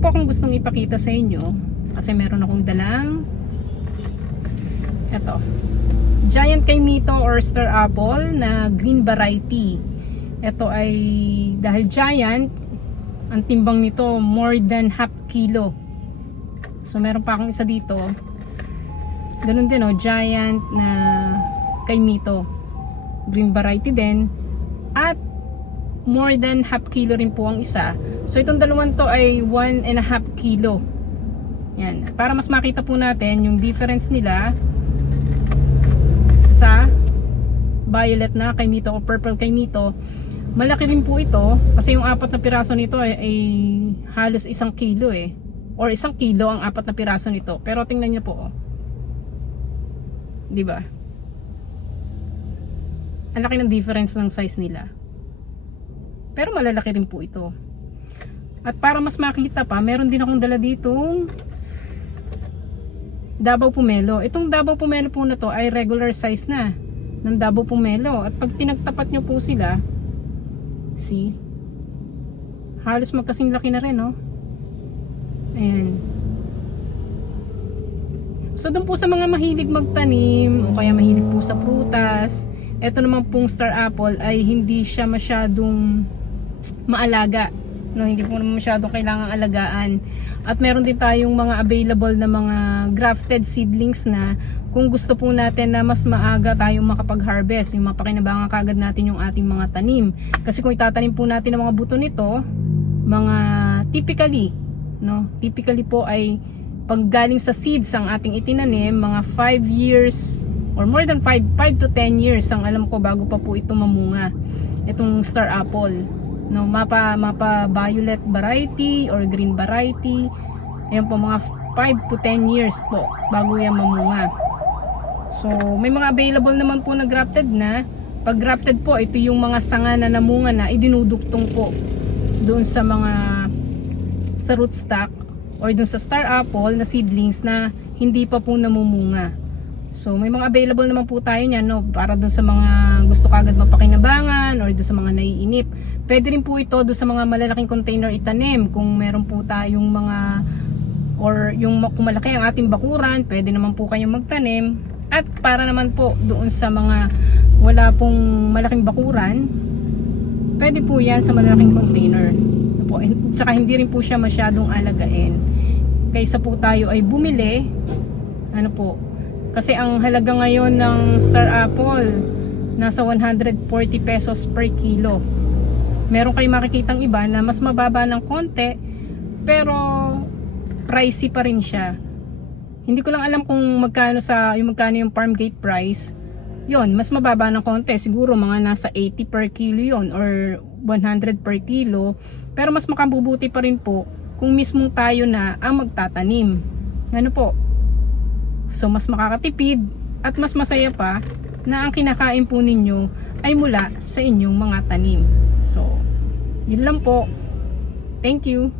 lang po akong gustong ipakita sa inyo kasi meron akong dalang ito, Giant Kaimito or Star Apple na green variety. Ito ay dahil giant, ang timbang nito more than half kilo. So meron pa akong isa dito. Ganun din giant na Kaimito. Green variety din. At more than half kilo rin po ang isa. So itong dalawang to ay 1.5 kilo. Yan. Para mas makita po natin yung difference nila sa violet na Kaimito o purple Kaimito. Malaki rin po ito kasi yung 4 na piraso nito ay halos 1 kilo or 1 kilo ang 4 na piraso nito. Pero tingnan niyo po di ba? Ang laki ng difference ng size nila. Pero malalaki rin po ito. At para mas makita pa, meron din akong dala ditong Davao Pomelo. Itong Davao Pomelo po na to ay regular size na ng Davao Pomelo. At pag pinagtapat nyo po sila, see? Halos magkasing laki na rin, no? Ayan. So doon po sa mga mahilig magtanim o kaya mahilig po sa prutas, ito naman pong Star Apple ay hindi siya masyadong maalaga, no? Hindi po naman masyadong kailangang alagaan. At meron din tayong mga available na mga grafted seedlings na kung gusto po natin na mas maaga tayong makapag-harvest, yung mapakinabangan kagad natin yung ating mga tanim. Kasi kung itatanim po natin ang mga buto nito, mga typically, no? Typically po ay pag galing sa seeds ang ating itinanim, mga 5 years or more than 5 to 10 years ang alam ko bago pa po ito mamunga. Itong Star Apple, no, mapa violet variety or green variety. Ayan po, mga 5 to 10 years po bago yan mamunga. So may mga available naman po na grafted na. Pag grafted po, ito yung mga sanga na namunga na idinuduktong po doon sa mga sa rootstock or doon sa Star Apple na seedlings na hindi pa po namumunga. So may mga available naman po tayo niyan, no, para doon sa mga gusto kagad mapakinabangan or doon sa mga naiinip. Pwede rin po ito doon sa mga malalaking container itanim. Kung meron po tayong mga or yung kung malaki ang ating bakuran, pwede naman po kayong magtanim. At para naman po doon sa mga wala pong malaking bakuran, pwede po yan sa malalaking container. Tsaka hindi rin po siya masyadong alagain. Kaysa po tayo ay bumili, ano po, kasi ang halaga ngayon ng Star Apple nasa 140 pesos per kilo. Meron kayong makikitang iba na mas mababa ng konti, pero pricey pa rin siya. Hindi ko lang alam kung magkano yung farm gate price. Yon, mas mababa ng konti, siguro mga nasa 80 per kilo yon or 100 per kilo. Pero mas makabubuti pa rin po kung mismong tayo na ang magtatanim. Ano po? So mas makakatipid at mas masaya pa na ang kinakain po ninyo ay mula sa inyong mga tanim. So, yun lang po. Thank you.